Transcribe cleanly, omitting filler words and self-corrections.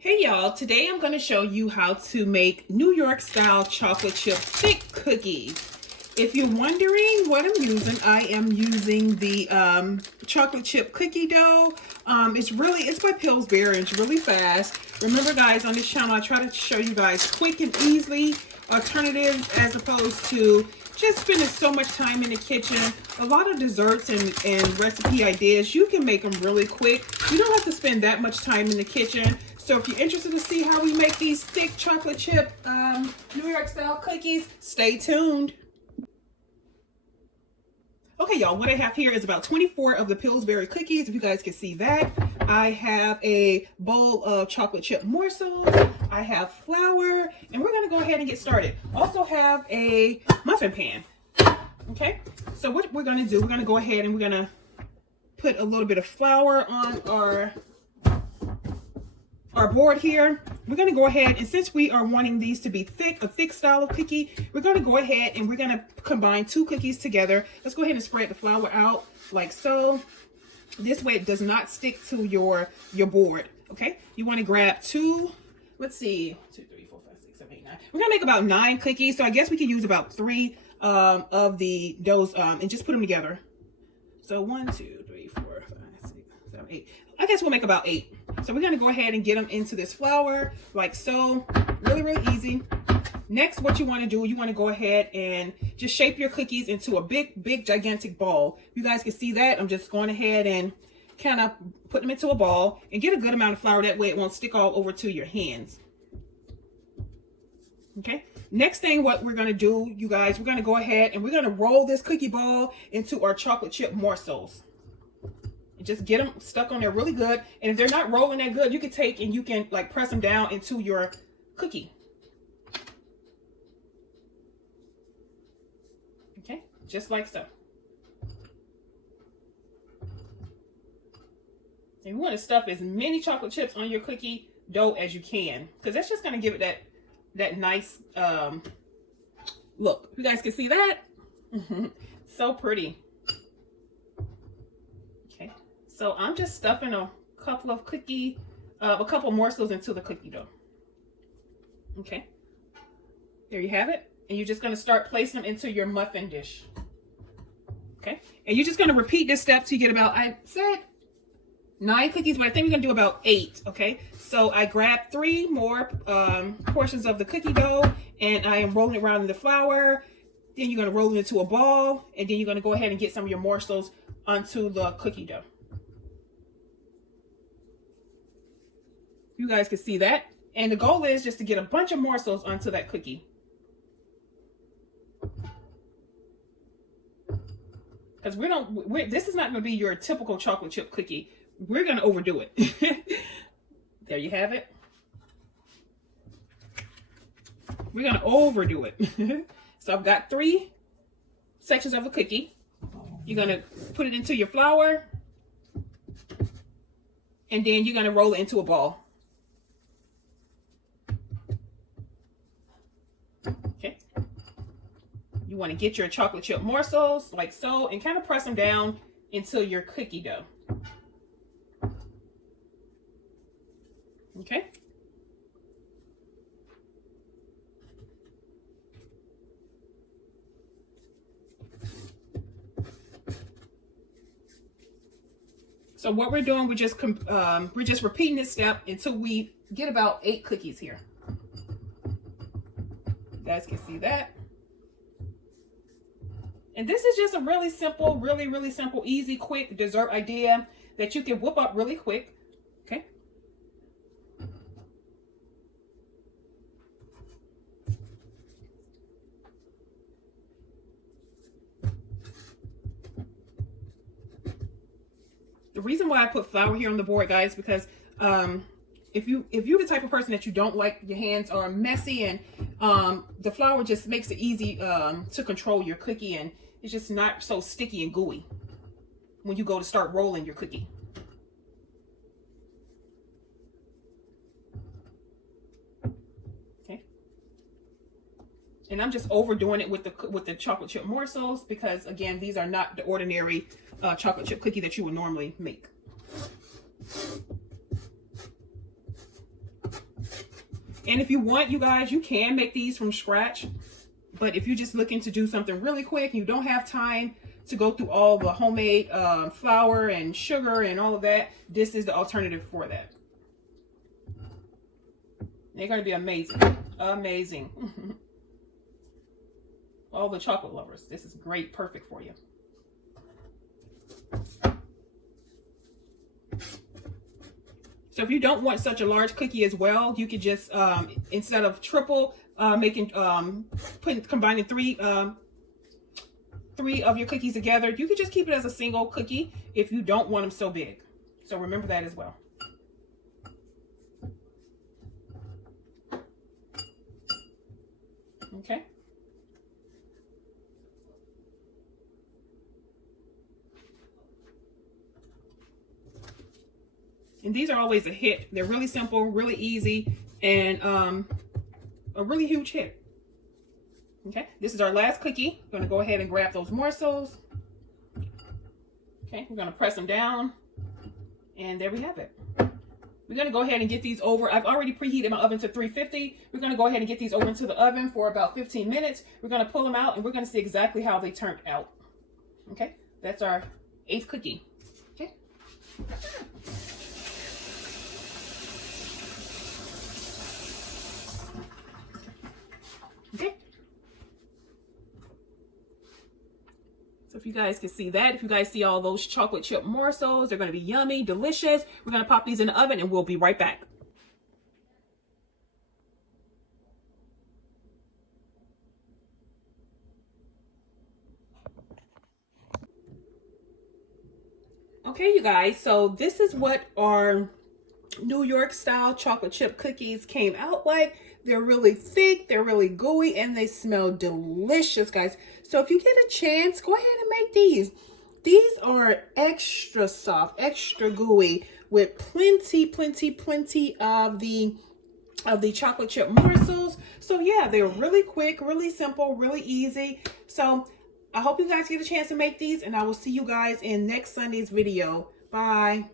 Hey y'all, today I'm going to show you how to make New York style chocolate chip thick cookies. If you're wondering what I'm using, I am using the chocolate chip cookie dough. It's by Pillsbury and it's really fast. Remember guys, on this channel I try to show you guys quick and easily alternatives as opposed to just spending so much time in the kitchen. A lot of desserts and recipe ideas, you can make them really quick. You don't have to spend that much time in the kitchen. So if you're interested to see how we make these thick chocolate chip New York style cookies, stay tuned. Okay, y'all, what I have here is about 24 of the Pillsbury cookies. If you guys can see that. I have a bowl of chocolate chip morsels. I have flour, and we're gonna go ahead and get started. Also have a muffin pan. Okay, so what we're gonna do, we're gonna go ahead and we're gonna put a little bit of flour on our board here. We're going to go ahead, and since we are wanting these to be thick, a thick style of cookie, we're going to go ahead and we're going to combine two cookies together. Let's go ahead and spread the flour out like so. This way it does not stick to your board. Okay, you want to grab two, let's see, 2, 3, 4, 5, 6, 7, 8, 9. We're going to make about 9 cookies, so I guess we can use about 3 of the doughs and just put them together. So 1, 2, 3, 4, 5, 6, 7, 8. I guess we'll make about 8. So we're going to go ahead and get them into this flour like so. Really, really easy. Next, what you want to do, you want to go ahead and just shape your cookies into a big, gigantic ball. You guys can see that. I'm just going ahead and kind of put them into a ball and get a good amount of flour. That way it won't stick all over to your hands. Okay. Next thing, what we're going to do, you guys, we're going to go ahead and we're going to roll this cookie ball into our chocolate chip morsels. Just get them stuck on there really good. And if they're not rolling that good, you can take and you can like press them down into your cookie. Okay, just like so. And you want to stuff as many chocolate chips on your cookie dough as you can, because that's just going to give it that nice look. You guys can see that. So pretty. So I'm just stuffing a couple morsels into the cookie dough. Okay, there you have it. And you're just going to start placing them into your muffin dish. Okay, and you're just going to repeat this step till you get about, I said 9 cookies, but I think we're going to do about 8. Okay, so I grabbed 3 more portions of the cookie dough, and I am rolling it around in the flour. Then you're going to roll it into a ball, and then you're going to go ahead and get some of your morsels onto the cookie dough. You guys can see that. And the goal is just to get a bunch of morsels onto that cookie. Because this is not going to be your typical chocolate chip cookie. We're going to overdo it. There you have it. We're going to overdo it. So I've got 3 sections of a cookie. You're going to put it into your flour. And then you're going to roll it into a ball. You want to get your chocolate chip morsels like so and kind of press them down into your cookie dough. Okay. So what we're doing, we're just repeating this step until we get about 8 cookies here. You guys can see that. And this is just a really simple, really simple, easy, quick dessert idea that you can whip up really quick. Okay. The reason why I put flour here on the board, guys, because if you're the type of person that you don't like your hands are messy, and the flour just makes it easy to control your cookie, and it's just not so sticky and gooey when you go to start rolling your cookie. Okay. And I'm just overdoing it with the chocolate chip morsels because, again, these are not the ordinary chocolate chip cookie that you would normally make. And if you want, you guys, you can make these from scratch. But if you're just looking to do something really quick, you don't have time to go through all the homemade flour and sugar and all of that, this is the alternative for that. They're going to be amazing. Amazing. All the chocolate lovers, this is great, perfect for you. So if you don't want such a large cookie as well, you could just, instead of triple, combining three of your cookies together, you could just keep it as a single cookie if you don't want them so big. So remember that as well. Okay. And these are always a hit. They're really simple, really easy, and a really huge hit. Okay, this is our last cookie. I'm gonna go ahead and grab those morsels. Okay, we're gonna press them down, and there we have it. We're gonna go ahead and get these over. I've already preheated my oven to 350. We're gonna go ahead and get these over into the oven for about 15 minutes. We're gonna pull them out, and we're gonna see exactly how they turned out. Okay, that's our 8th cookie. Okay. Okay. So if you guys can see that, if you guys see all those chocolate chip morsels, they're going to be yummy, delicious. We're going to pop these in the oven and we'll be right back. Okay, you guys, so this is what our New York style chocolate chip cookies came out like. They're really thick, they're really gooey, and they smell delicious, guys. So if you get a chance, go ahead and make these. These are extra soft, extra gooey, with plenty of the chocolate chip morsels. So yeah, they're really quick, really simple, really easy. So I hope you guys get a chance to make these, and I will see you guys in next Sunday's video. Bye.